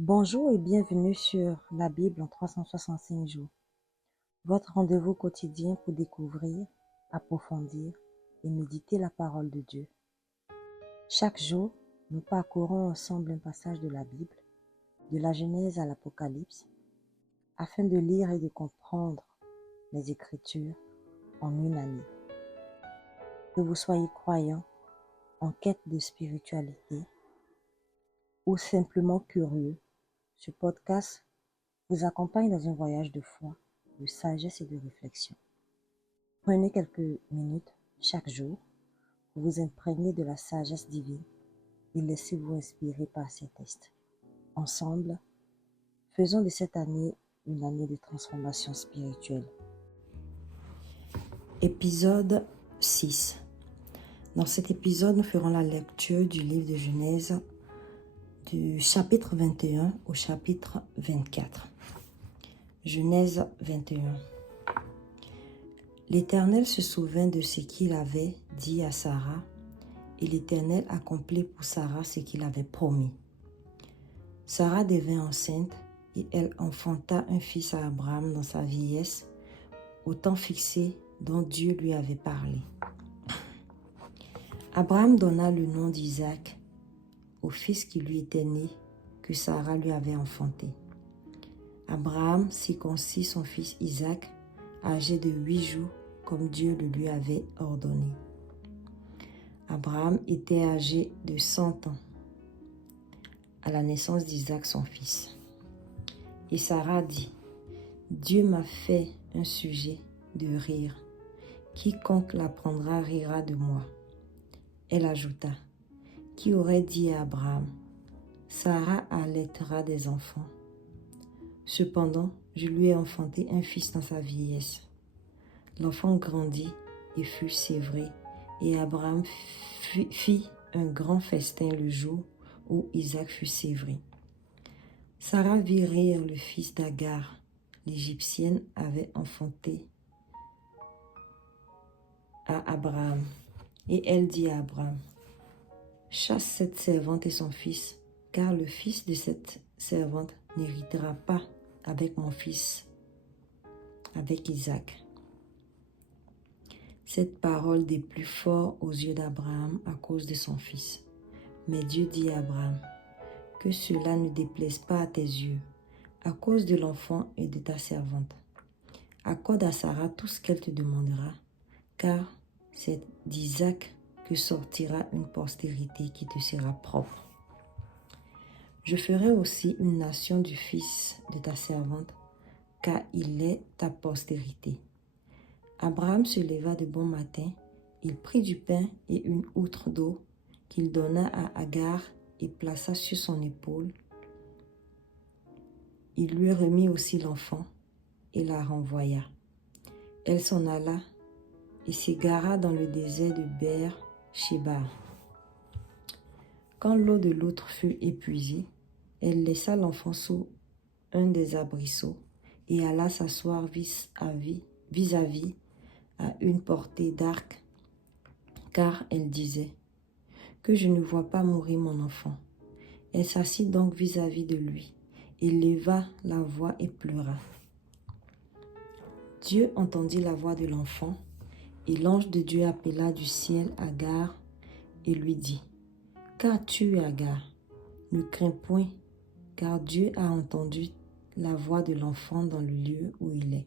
Bonjour et bienvenue sur la Bible en 365 jours, votre rendez-vous quotidien pour découvrir, approfondir et méditer la parole de Dieu. Chaque jour, nous parcourons ensemble un passage de la Bible, de la Genèse à l'Apocalypse, afin de lire et de comprendre les Écritures en une année. Que vous soyez croyant, en quête de spiritualité ou simplement curieux, ce podcast vous accompagne dans un voyage de foi, de sagesse et de réflexion. Prenez quelques minutes chaque jour pour vous imprégner de la sagesse divine et laissez-vous inspirer par ces textes. Ensemble, faisons de cette année une année de transformation spirituelle. Épisode 6. Dans cet épisode, nous ferons la lecture du livre de Genèse du chapitre 21 au chapitre 24. Genèse 21. L'Éternel se souvint de ce qu'il avait dit à Sarah, et l'Éternel accomplit pour Sarah ce qu'il avait promis. Sarah devint enceinte, et elle enfanta un fils à Abraham dans sa vieillesse, au temps fixé dont Dieu lui avait parlé. Abraham donna le nom d'Isaac au fils qui lui était né, que Sarah lui avait enfanté. Abraham circoncit son fils Isaac, âgé de 8 jours, comme Dieu le lui avait ordonné. Abraham était âgé de 100 ans à la naissance d'Isaac son fils. Et Sarah dit, « Dieu m'a fait un sujet de rire. Quiconque l'apprendra rira de moi. » Elle ajouta, « Qui aurait dit à Abraham, Sarah allaitera des enfants. Cependant, je lui ai enfanté un fils dans sa vieillesse. L'enfant grandit et fut sévré, et Abraham fit un grand festin le jour où Isaac fut sévré. Sarah vit rire le fils d'Agar, l'Égyptienne avait enfanté à Abraham. Et elle dit à Abraham, « Chasse cette servante et son fils, car le fils de cette servante n'héritera pas avec mon fils, avec Isaac. » Cette parole déplut fort aux yeux d'Abraham à cause de son fils. Mais Dieu dit à Abraham, « Que cela ne déplaise pas à tes yeux, à cause de l'enfant et de ta servante. Accorde à Sarah tout ce qu'elle te demandera, car c'est d'Isaac que sortira une postérité qui te sera propre. Je ferai aussi une nation du fils de ta servante, car il est ta postérité. » Abraham se leva de bon matin, il prit du pain et une outre d'eau qu'il donna à Agar et plaça sur son épaule. Il lui remit aussi l'enfant et la renvoya. Elle s'en alla et s'égara dans le désert de Beer-Shéba. Quand l'eau de l'outre fut épuisée, elle laissa l'enfant sous un des arbrisseaux et alla s'asseoir vis-à-vis à une portée d'arc, car elle disait, « Que je ne vois pas mourir mon enfant. » Elle s'assit donc vis-à-vis de lui, et leva la voix et pleura. Dieu entendit la voix de l'enfant, et l'ange de Dieu appela du ciel Agar et lui dit, « Qu'as-tu, Agar? Ne crains point, car Dieu a entendu la voix de l'enfant dans le lieu où il est.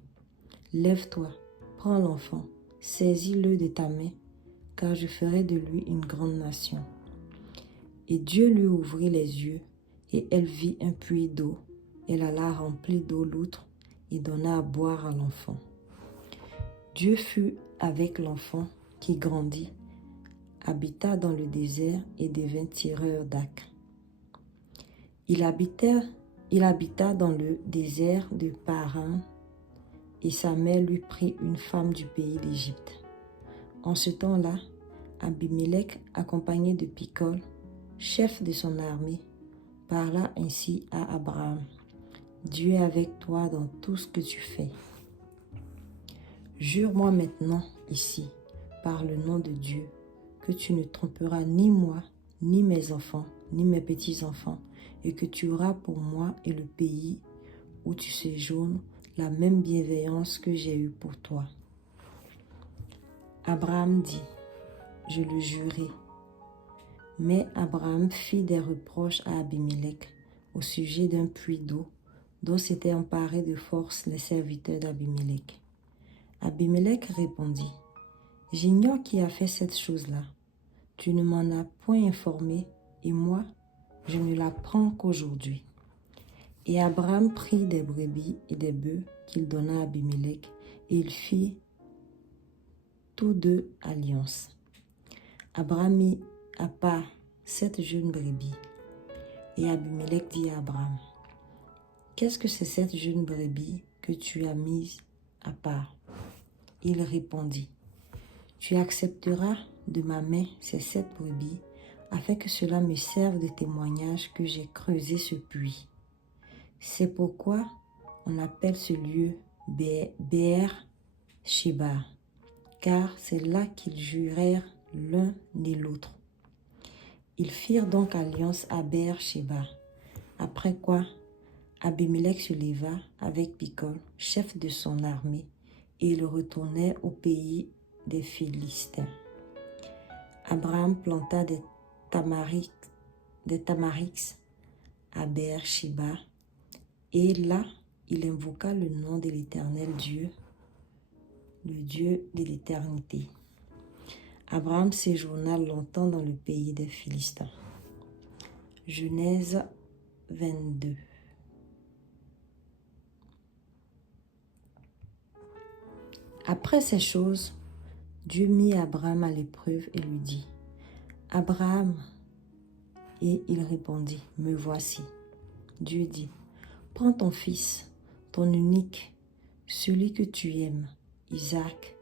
Lève-toi, prends l'enfant, saisis-le de ta main, car je ferai de lui une grande nation. » Et Dieu lui ouvrit les yeux, et elle vit un puits d'eau. Elle alla remplir d'eau l'outre et donna à boire à l'enfant. Dieu fut avec l'enfant qui grandit, habita dans le désert et devint tireur d'arc. Il habita dans le désert de Paran, et sa mère lui prit une femme du pays d'Égypte. En ce temps-là, Abimelech, accompagné de Picol, chef de son armée, parla ainsi à Abraham, « Dieu est avec toi dans tout ce que tu fais. Jure-moi maintenant ici, par le nom de Dieu, que tu ne tromperas ni moi, ni mes enfants, ni mes petits-enfants, et que tu auras pour moi et le pays où tu séjournes la même bienveillance que j'ai eue pour toi. » Abraham dit, « Je le jurai. » Mais Abraham fit des reproches à Abimelech au sujet d'un puits d'eau dont s'étaient emparés de force les serviteurs d'Abimelech. Abimelech répondit, « J'ignore qui a fait cette chose-là. Tu ne m'en as point informé, et moi, je ne l'apprends qu'aujourd'hui. » Et Abraham prit des brebis et des bœufs qu'il donna à Abimelech, et ils firent tous deux alliance. Abraham mit à part 7 jeunes brebis, et Abimelech dit à Abraham, « Qu'est-ce que c'est cette jeune brebis que tu as mise à part ?» Il répondit, « Tu accepteras de ma main ces 7 brebis, afin que cela me serve de témoignage que j'ai creusé ce puits. » C'est pourquoi on appelle ce lieu Be'er Sheba, car c'est là qu'ils jurèrent l'un et l'autre. Ils firent donc alliance à Be'er Sheba. Après quoi, Abimelech se leva avec Picol, chef de son armée, et ils retournèrent au pays des Philistins. Abraham planta des tamarix à Be'er Sheba, et là, il invoqua le nom de l'Éternel Dieu, le Dieu de l'éternité. Abraham séjourna longtemps dans le pays des Philistins. Genèse 22. Après ces choses, Dieu mit Abraham à l'épreuve et lui dit, « Abraham » Et il répondit, « Me voici. » Dieu dit, « Prends ton fils, ton unique, celui que tu aimes, Isaac,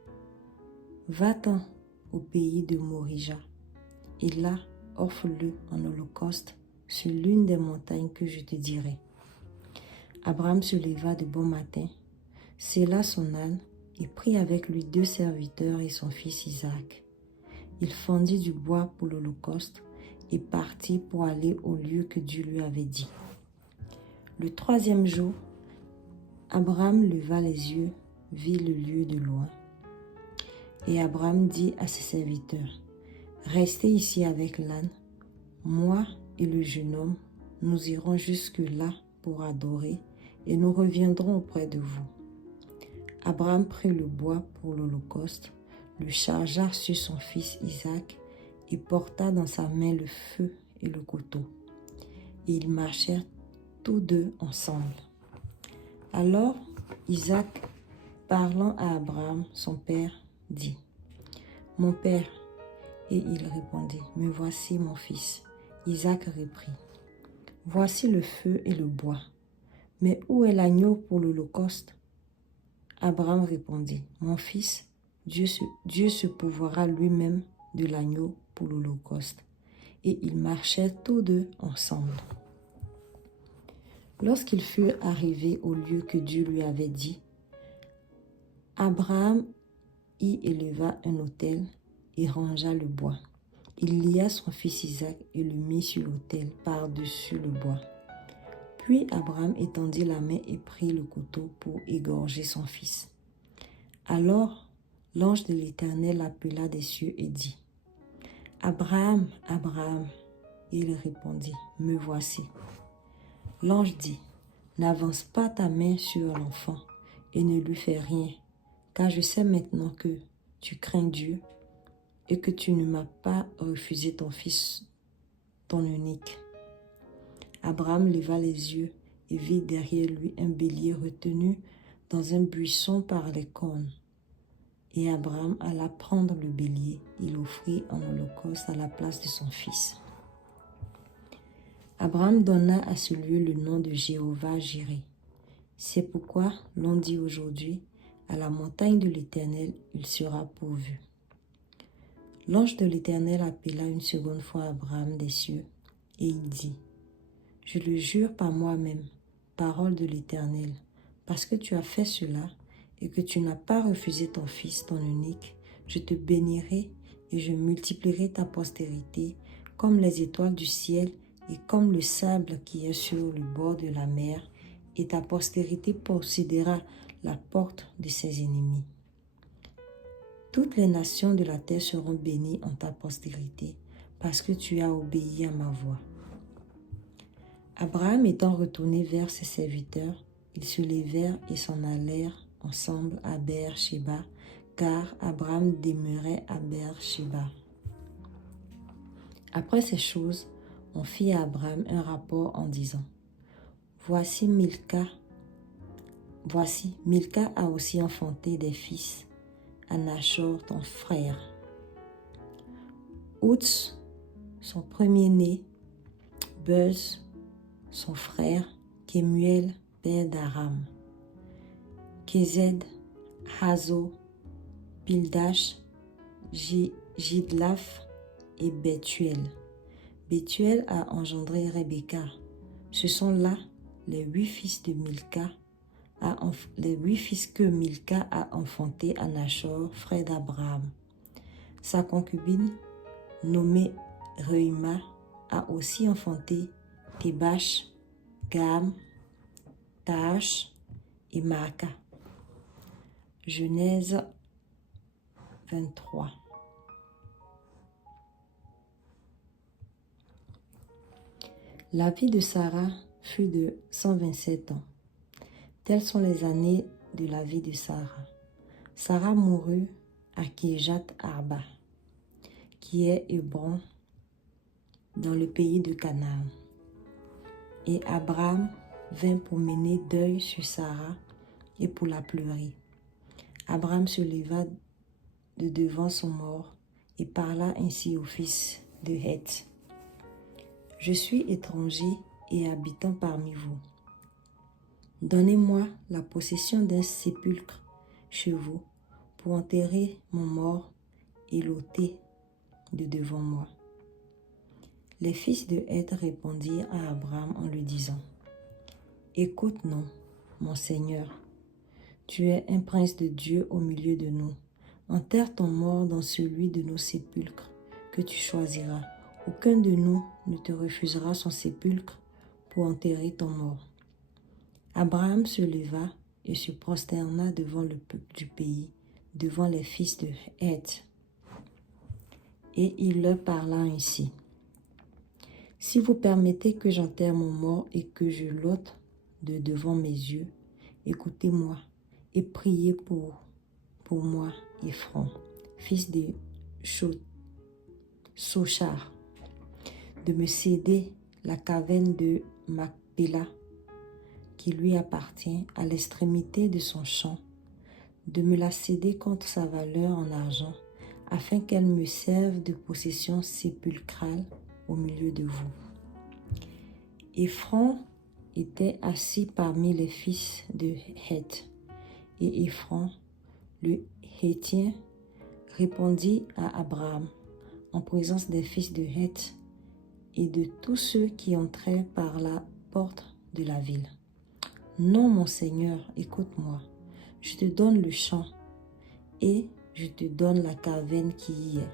va-t'en au pays de Morija, et là, offre-le en holocauste sur l'une des montagnes que je te dirai. » Abraham se leva de bon matin, sella son âne, et prit avec lui 2 serviteurs et son fils Isaac. Il fendit du bois pour l'holocauste et partit pour aller au lieu que Dieu lui avait dit. Le 3e jour, Abraham leva les yeux, vit le lieu de loin. Et Abraham dit à ses serviteurs, « Restez ici avec l'âne, moi et le jeune homme, nous irons jusque-là pour adorer et nous reviendrons auprès de vous. » Abraham prit le bois pour l'holocauste, le chargea sur son fils Isaac et porta dans sa main le feu et le couteau. Et ils marchèrent tous deux ensemble. Alors Isaac, parlant à Abraham, son père, dit, « Mon père. » Et il répondit, « Me voici, mon fils. » Isaac reprit, « Voici le feu et le bois, mais où est l'agneau pour l'holocauste ?» Abraham répondit, « Mon fils, Dieu se pourvoira lui-même de l'agneau pour l'holocauste. » Et ils marchèrent tous deux ensemble. Lorsqu'ils furent arrivés au lieu que Dieu lui avait dit, Abraham y éleva un autel et rangea le bois. Il lia son fils Isaac et le mit sur l'autel par-dessus le bois. Puis Abraham étendit la main et prit le couteau pour égorger son fils. Alors l'ange de l'Éternel l'appela des cieux et dit, « Abraham, Abraham !» Et il répondit, « Me voici. » L'ange dit, « N'avance pas ta main sur l'enfant et ne lui fais rien, car je sais maintenant que tu crains Dieu et que tu ne m'as pas refusé ton fils, ton unique. » Abraham leva les yeux et vit derrière lui un bélier retenu dans un buisson par les cornes. Et Abraham alla prendre le bélier, il l'offrit en holocauste à la place de son fils. Abraham donna à ce lieu le nom de Jéhovah-Jireh. C'est pourquoi l'on dit aujourd'hui, à la montagne de l'Éternel, il sera pourvu. L'ange de l'Éternel appela une seconde fois Abraham des cieux, et il dit, « Je le jure par moi-même, parole de l'Éternel, parce que tu as fait cela et que tu n'as pas refusé ton fils, ton unique, je te bénirai et je multiplierai ta postérité comme les étoiles du ciel et comme le sable qui est sur le bord de la mer, et ta postérité possédera la porte de ses ennemis. Toutes les nations de la terre seront bénies en ta postérité, parce que tu as obéi à ma voix. Abraham étant retourné vers ses serviteurs, ils se levèrent et s'en allèrent ensemble à Beer-Shéba, car Abraham demeurait à Beer-Shéba. Après ces choses, on fit à Abraham un rapport en disant, Voici Milca a aussi enfanté des fils à Nachor ton frère. Outs, son premier-né, Buz, son frère, Kemuel, père d'Aram, Kézed, Hazo, Pildash, Jidlaph et Bethuel. Bethuel a engendré Rebecca. Ce sont là les 8 fils de Milca, les 8 fils que Milca a enfantés à Nachor, frère d'Abraham. Sa concubine, nommée Reuma, a aussi enfanté Tébash, Gam, Taash et Maaka. Genèse 23. La vie de Sarah fut de 127 ans. Telles sont les années de la vie de Sarah. Sarah mourut à Kirjat Arba, qui est Hébron, dans le pays de Canaan. Et Abraham vint pour mener deuil sur Sarah et pour la pleurer. Abraham se leva de devant son mort et parla ainsi au fils de Heth. Je suis étranger et habitant parmi vous. Donnez-moi la possession d'un sépulcre chez vous pour enterrer mon mort et l'ôter de devant moi. Les fils de Heth répondirent à Abraham en lui disant, Écoute-nous, mon Seigneur, tu es un prince de Dieu au milieu de nous. Enterre ton mort dans celui de nos sépulcres que tu choisiras. Aucun de nous ne te refusera son sépulcre pour enterrer ton mort. Abraham se leva et se prosterna devant le peuple du pays, devant les fils de Heth. Et il leur parla ainsi. Si vous permettez que j'enterre mon mort et que je l'ôte de devant mes yeux, écoutez-moi et priez pour moi, Ephron, fils de Sochar, de me céder la caverne de Macpéla, qui lui appartient à l'extrémité de son champ, de me la céder contre sa valeur en argent, afin qu'elle me serve de possession sépulcrale au milieu de vous. Ephron était assis parmi les fils de Heth, et Ephron, le Hétien, répondit à Abraham en présence des fils de Heth et de tous ceux qui entraient par la porte de la ville. Non, mon Seigneur, écoute-moi, je te donne le champ et je te donne la caverne qui y est.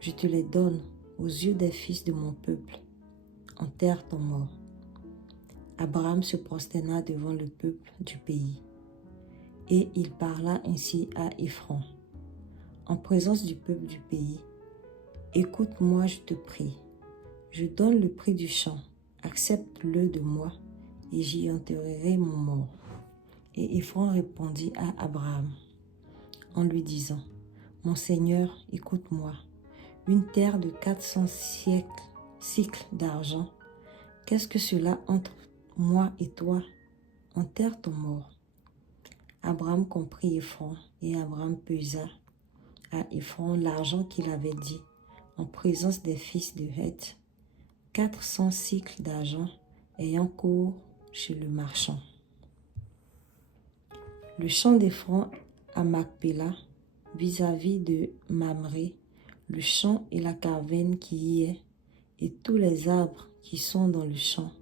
Je te les donne aux yeux des fils de mon peuple. Enterre ton mort. Abraham se prosterna devant le peuple du pays. Et il parla ainsi à Ephron, en présence du peuple du pays. Écoute-moi, je te prie. Je donne le prix du champ. Accepte-le de moi et j'y enterrerai mon mort. Et Ephron répondit à Abraham en lui disant, Mon Seigneur, écoute-moi. Une terre de 400 cycles d'argent, qu'est-ce que cela entre moi et toi? Enterre ton mort. Abraham comprit Ephron, et Abraham pesa à Ephron l'argent qu'il avait dit, en présence des fils de Heth, 400 cycles d'argent ayant cours chez le marchand. Le champ d'Ephron à Macpéla, vis-à-vis de Mamré, le champ et la caverne qui y est, et tous les arbres qui sont dans le champ,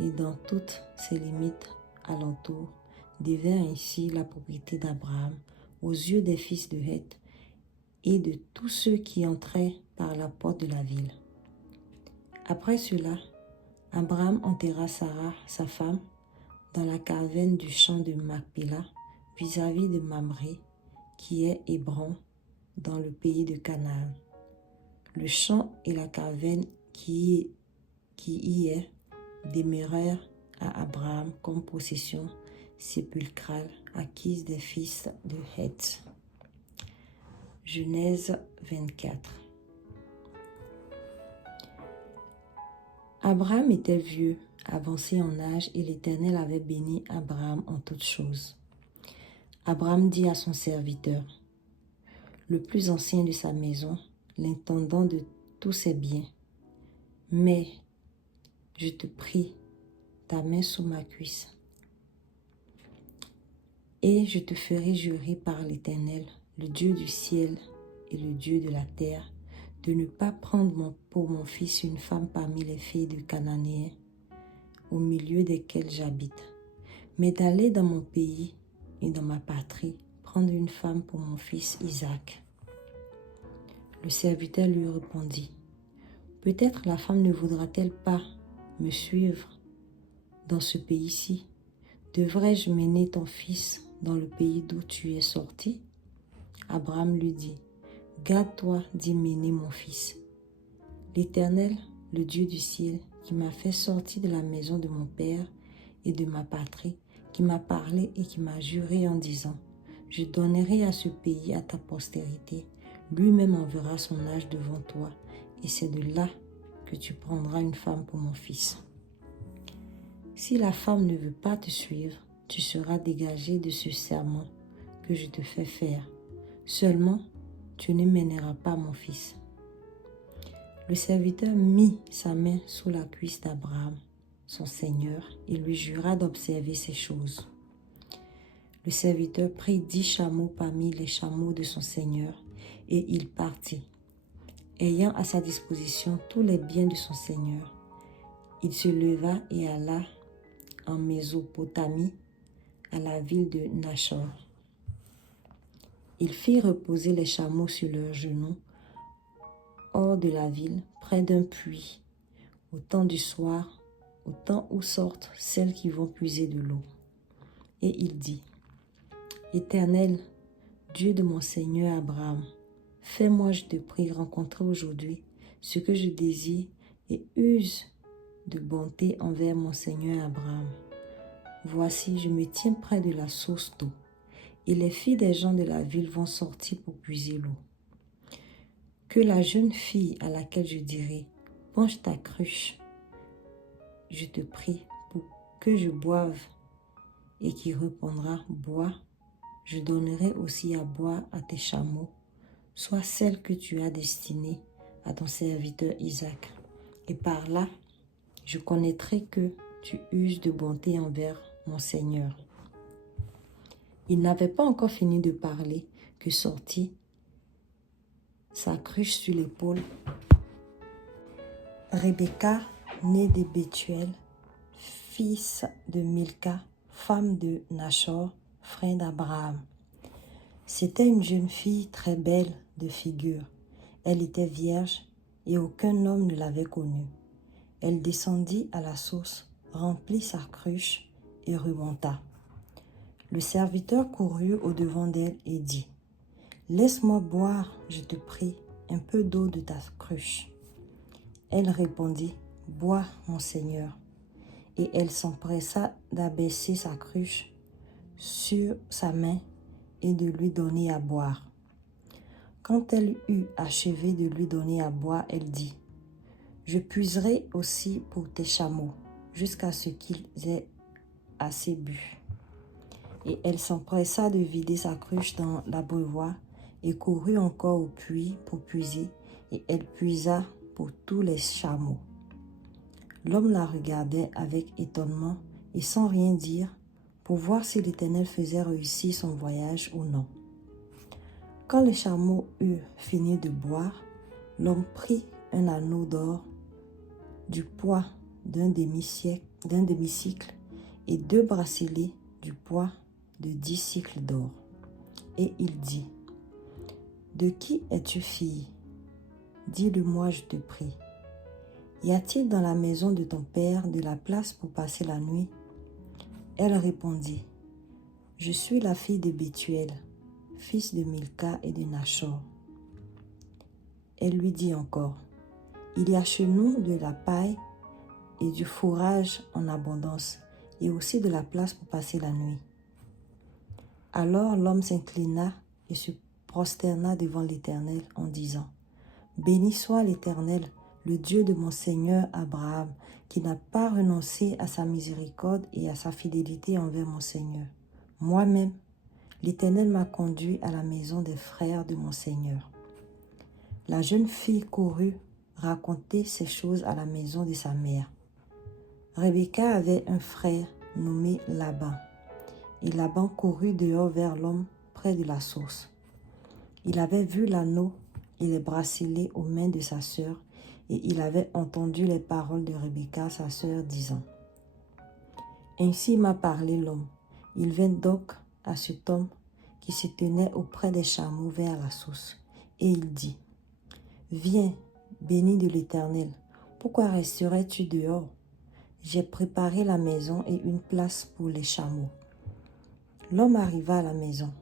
et dans toutes ses limites alentour, devint ainsi la propriété d'Abraham aux yeux des fils de Heth et de tous ceux qui entraient par la porte de la ville. Après cela, Abraham enterra Sarah, sa femme, dans la caverne du champ de Macpéla, vis-à-vis de Mamré, qui est Hébron, dans le pays de Canaan. Le champ et la caverne qui y est demeurèrent à Abraham comme possession sépulcrale acquise des fils de Heth. Genèse 24. Abraham était vieux, avancé en âge, et l'Éternel avait béni Abraham en toutes choses. Abraham dit à son serviteur, le plus ancien de sa maison, l'intendant de tous ses biens, « Mais, je te prie, ta main sous ma cuisse, et je te ferai jurer par l'Éternel, le Dieu du ciel et le Dieu de la terre, de ne pas prendre pour mon fils une femme parmi les filles de Cananéens, au milieu desquelles j'habite, mais d'aller dans mon pays et dans ma patrie, prendre une femme pour mon fils Isaac. » Le serviteur lui répondit, « Peut-être la femme ne voudra-t-elle pas me suivre dans ce pays-ci? Devrais-je mener ton fils dans le pays d'où tu es sorti? » Abraham lui dit, « Garde-toi d'y mener mon fils. L'Éternel, le Dieu du ciel, qui m'a fait sortir de la maison de mon père et de ma patrie, qui m'a parlé et qui m'a juré en disant, « Je donnerai à ce pays à ta postérité. Lui-même enverra son âge devant toi, et c'est de là que tu prendras une femme pour mon fils. Si la femme ne veut pas te suivre, tu seras dégagé de ce serment que je te fais faire. Seulement, tu ne mèneras pas mon fils. » Le serviteur mit sa main sous la cuisse d'Abraham, son seigneur, et lui jura d'observer ces choses. Le serviteur prit 10 chameaux parmi les chameaux de son seigneur, et il partit, ayant à sa disposition tous les biens de son seigneur. Il se leva et alla en Mésopotamie, à la ville de Nachor. Il fit reposer les chameaux sur leurs genoux, hors de la ville, près d'un puits, au temps du soir, au temps où sortent celles qui vont puiser de l'eau. Et il dit, « Éternel, Dieu de mon Seigneur Abraham, fais-moi, je te prie, rencontrer aujourd'hui ce que je désire et use de bonté envers mon Seigneur Abraham. Voici, je me tiens près de la source d'eau, et les filles des gens de la ville vont sortir pour puiser l'eau. Que la jeune fille à laquelle je dirai, penche ta cruche, je te prie, pour que je boive, et qui répondra, bois, je donnerai aussi à boire à tes chameaux, soit celle que tu as destinée à ton serviteur Isaac. Et par là, je connaîtrai que tu uses de bonté envers mon Seigneur. » Il n'avait pas encore fini de parler que sortit sa cruche sur l'épaule Rebecca, née de Bethuel, fils de Milca, femme de Nachor, frère d'Abraham. C'était une jeune fille très belle de figure. Elle était vierge et aucun homme ne l'avait connue. Elle descendit à la source, remplit sa cruche et remonta. Le serviteur courut au-devant d'elle et dit, « Laisse-moi boire, je te prie, un peu d'eau de ta cruche. » Elle répondit, « Bois, mon Seigneur. » Et elle s'empressa d'abaisser sa cruche sur sa main et de lui donner à boire. Quand elle eut achevé de lui donner à boire, elle dit, « Je puiserai aussi pour tes chameaux, jusqu'à ce qu'ils aient assez bu. » Et elle s'empressa de vider sa cruche dans l'abreuvoir et courut encore au puits pour puiser, et elle puisa pour tous les chameaux. L'homme la regardait avec étonnement et sans rien dire, pour voir si l'Éternel faisait réussir son voyage ou non. Quand les chameaux eurent fini de boire, l'homme prit un anneau d'or du poids d'un demi-cycle et 2 bracelets du poids de 10 cycles d'or. Et il dit, « De qui es-tu fille? Dis-le-moi, je te prie. » Y a-t-il dans la maison de ton père de la place pour passer la nuit? Elle répondit, je suis la fille de Bethuel, fils de Milca et de Nachor. Elle lui dit encore, il y a chez nous de la paille et du fourrage en abondance, et aussi de la place pour passer la nuit. Alors l'homme s'inclina et se prosterna devant l'Éternel en disant, béni soit l'Éternel, le Dieu de mon Seigneur Abraham, qui n'a pas renoncé à sa miséricorde et à sa fidélité envers mon Seigneur. Moi-même, l'Éternel m'a conduit à la maison des frères de mon Seigneur. La jeune fille courut raconter ces choses à la maison de sa mère. Rebecca avait un frère nommé Laban, et Laban courut dehors vers l'homme près de la source. Il avait vu l'anneau et les bracelets aux mains de sa sœur, et il avait entendu les paroles de Rebecca, sa sœur, disant, ainsi m'a parlé l'homme. Il vint donc à cet homme qui se tenait auprès des chameaux vers la source, et il dit, viens, béni de l'Éternel, pourquoi resterais-tu dehors? J'ai préparé la maison et une place pour les chameaux. L'homme arriva à la maison.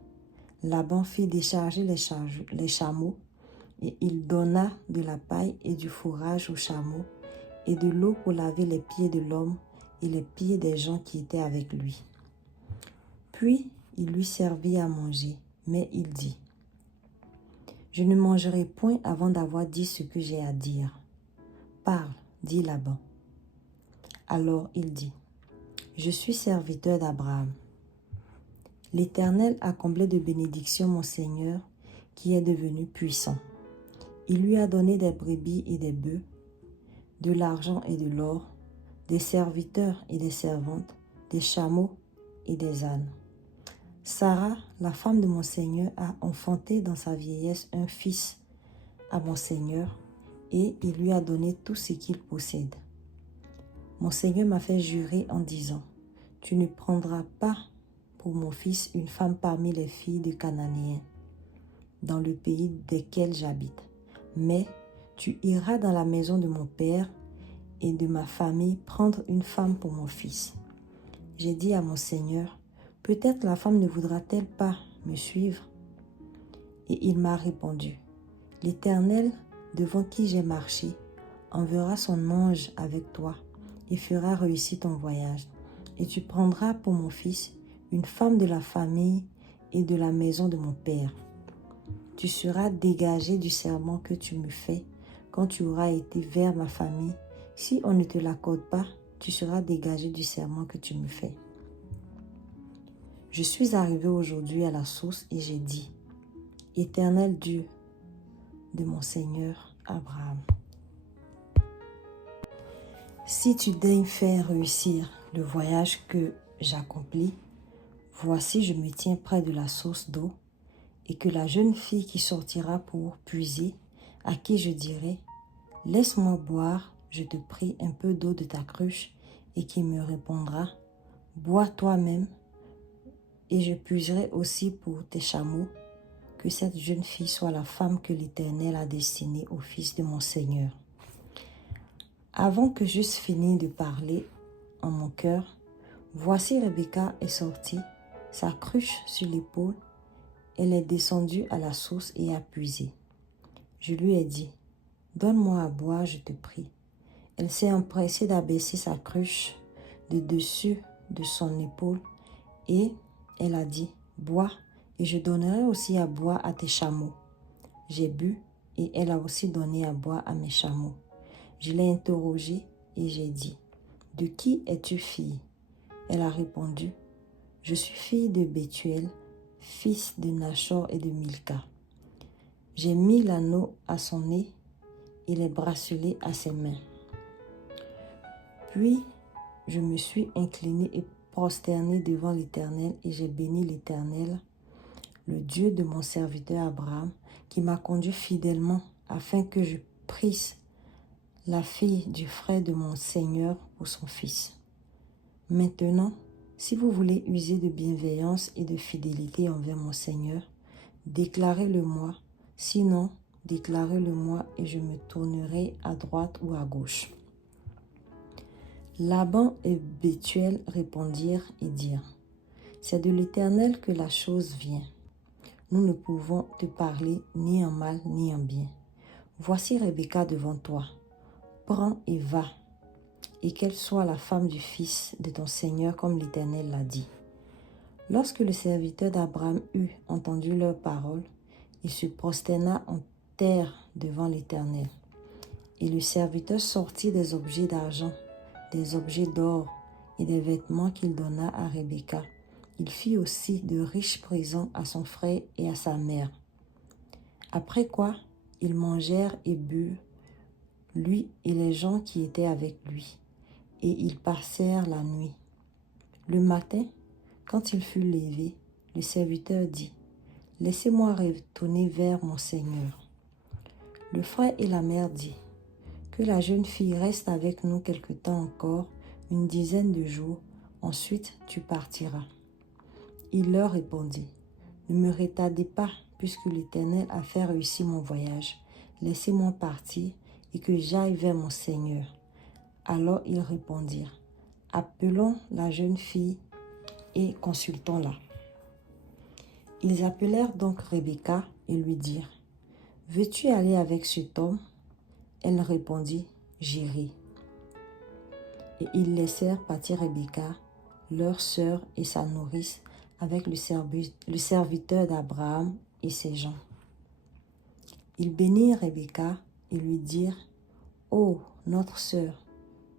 Laban fit décharger les chameaux, et il donna de la paille et du fourrage aux chameaux, et de l'eau pour laver les pieds de l'homme et les pieds des gens qui étaient avec lui. Puis il lui servit à manger, mais il dit, je ne mangerai point avant d'avoir dit ce que j'ai à dire. Parle, dit Laban. Alors il dit, je suis serviteur d'Abraham. L'Éternel a comblé de bénédictions mon Seigneur, qui est devenu puissant. Il lui a donné des brebis et des bœufs, de l'argent et de l'or, des serviteurs et des servantes, des chameaux et des ânes. Sarah, la femme de mon Seigneur, a enfanté dans sa vieillesse un fils à mon Seigneur, et il lui a donné tout ce qu'il possède. Mon Seigneur m'a fait jurer en disant, tu ne prendras pas pour mon fils une femme parmi les filles de Cananéens, dans le pays desquels j'habite, mais tu iras dans la maison de mon père et de ma famille prendre une femme pour mon fils. J'ai dit à mon Seigneur, peut-être la femme ne voudra-t-elle pas me suivre? Et il m'a répondu, l'Éternel, devant qui j'ai marché, enverra son ange avec toi et fera réussir ton voyage. Et tu prendras pour mon fils une femme de la famille et de la maison de mon père. Tu seras dégagé du serment que tu me fais quand tu auras été vers ma famille. Si on ne te l'accorde pas, tu seras dégagé du serment que tu me fais. Je suis arrivé aujourd'hui à la source et j'ai dit, Éternel Dieu de mon Seigneur Abraham, si tu daignes faire réussir le voyage que j'accomplis, voici je me tiens près de la source d'eau, et que la jeune fille qui sortira pour puiser, à qui je dirai, laisse-moi boire, je te prie, un peu d'eau de ta cruche, et qui me répondra, bois toi-même, et je puiserai aussi pour tes chameaux, que cette jeune fille soit la femme que l'Éternel a destinée au fils de mon Seigneur. Avant que j'eusse fini de parler en mon cœur, voici Rebecca est sortie, sa cruche sur l'épaule. Elle est descendue à la source et a puisé. Je lui ai dit, donne-moi à boire, je te prie. Elle s'est empressée d'abaisser sa cruche de dessus de son épaule et elle a dit, bois et je donnerai aussi à boire à tes chameaux. J'ai bu et elle a aussi donné à boire à mes chameaux. Je l'ai interrogée et j'ai dit, de qui es-tu fille? Elle a répondu, je suis fille de Bethuel, fils de Nachor et de Milca. J'ai mis l'anneau à son nez et les bracelets à ses mains. Puis je me suis inclinée et prosternée devant l'Éternel et j'ai béni l'Éternel, le Dieu de mon serviteur Abraham, qui m'a conduit fidèlement afin que je prisse la fille du frère de mon Seigneur pour son fils. Maintenant, si vous voulez user de bienveillance et de fidélité envers mon Seigneur, déclarez-le-moi, sinon déclarez-le-moi et je me tournerai à droite ou à gauche. Laban et Bethuel répondirent et dirent, « C'est de l'Éternel que la chose vient. Nous ne pouvons te parler ni en mal ni en bien. Voici Rebecca devant toi. Prends et va, et qu'elle soit la femme du fils de ton Seigneur comme l'Éternel l'a dit. » Lorsque le serviteur d'Abraham eut entendu leurs paroles, il se prosterna en terre devant l'Éternel. Et le serviteur sortit des objets d'argent, des objets d'or et des vêtements qu'il donna à Rebecca. Il fit aussi de riches présents à son frère et à sa mère. Après quoi, ils mangèrent et burent, lui et les gens qui étaient avec lui, et ils passèrent la nuit. Le matin, quand il fut levé, le serviteur dit, « Laissez-moi retourner vers mon Seigneur. » Le frère et la mère dit, « Que la jeune fille reste avec nous quelque temps encore, une dizaine de jours, ensuite tu partiras. » Il leur répondit, « Ne me retardez pas, puisque l'Éternel a fait réussir mon voyage. Laissez-moi partir et que j'aille vers mon Seigneur. » Alors ils répondirent, « Appelons la jeune fille et consultons-la. » Ils appelèrent donc Rebecca et lui dirent, « Veux-tu aller avec cet homme ?» Elle répondit, « J'irai. » Et ils laissèrent partir Rebecca, leur sœur et sa nourrice, avec le serviteur d'Abraham et ses gens. Ils bénirent Rebecca et lui dirent, « Ô notre sœur,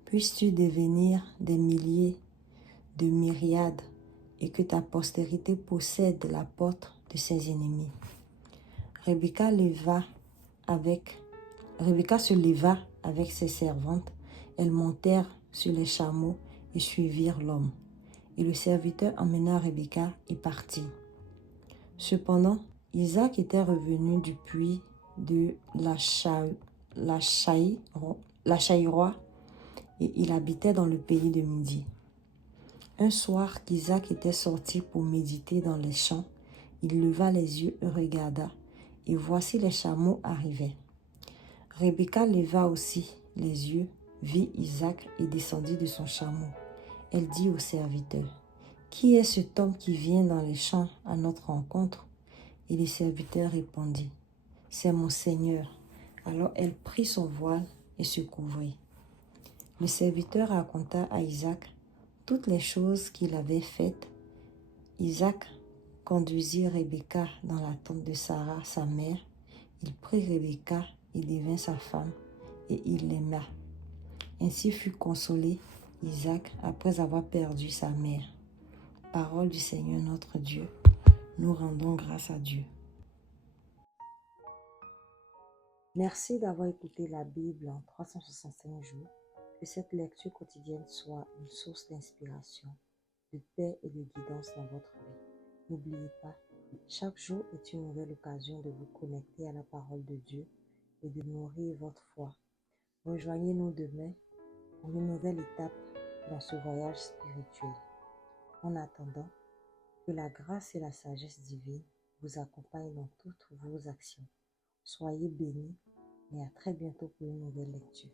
puisses-tu devenir des milliers, de myriades, et que ta postérité possède la porte de ses ennemis. » Rebecca se leva avec ses servantes. Elles montèrent sur les chameaux et suivirent l'homme. Et le serviteur emmena Rebecca et partit. Cependant, Isaac était revenu du puits de la Chaïroie et il habitait dans le pays de Midi. Un soir qu'Isaac était sorti pour méditer dans les champs, il leva les yeux et regarda, et voici les chameaux arrivaient. Rebecca leva aussi les yeux, vit Isaac et descendit de son chameau. Elle dit au serviteur, « Qui est cet homme qui vient dans les champs à notre rencontre ?» Et le serviteur répondit, « C'est mon Seigneur. » Alors elle prit son voile et se couvrit. Le serviteur raconta à Isaac toutes les choses qu'il avait faites. Isaac conduisit Rebecca dans la tente de Sarah, sa mère. Il prit Rebecca et devint sa femme, et il l'aima. Ainsi fut consolé Isaac après avoir perdu sa mère. Parole du Seigneur notre Dieu. Nous rendons grâce à Dieu. Merci d'avoir écouté la Bible en 365 jours. Que cette lecture quotidienne soit une source d'inspiration, de paix et de guidance dans votre vie. N'oubliez pas, chaque jour est une nouvelle occasion de vous connecter à la parole de Dieu et de nourrir votre foi. Rejoignez-nous demain pour une nouvelle étape dans ce voyage spirituel. En attendant, que la grâce et la sagesse divine vous accompagnent dans toutes vos actions. Soyez bénis et à très bientôt pour une nouvelle lecture.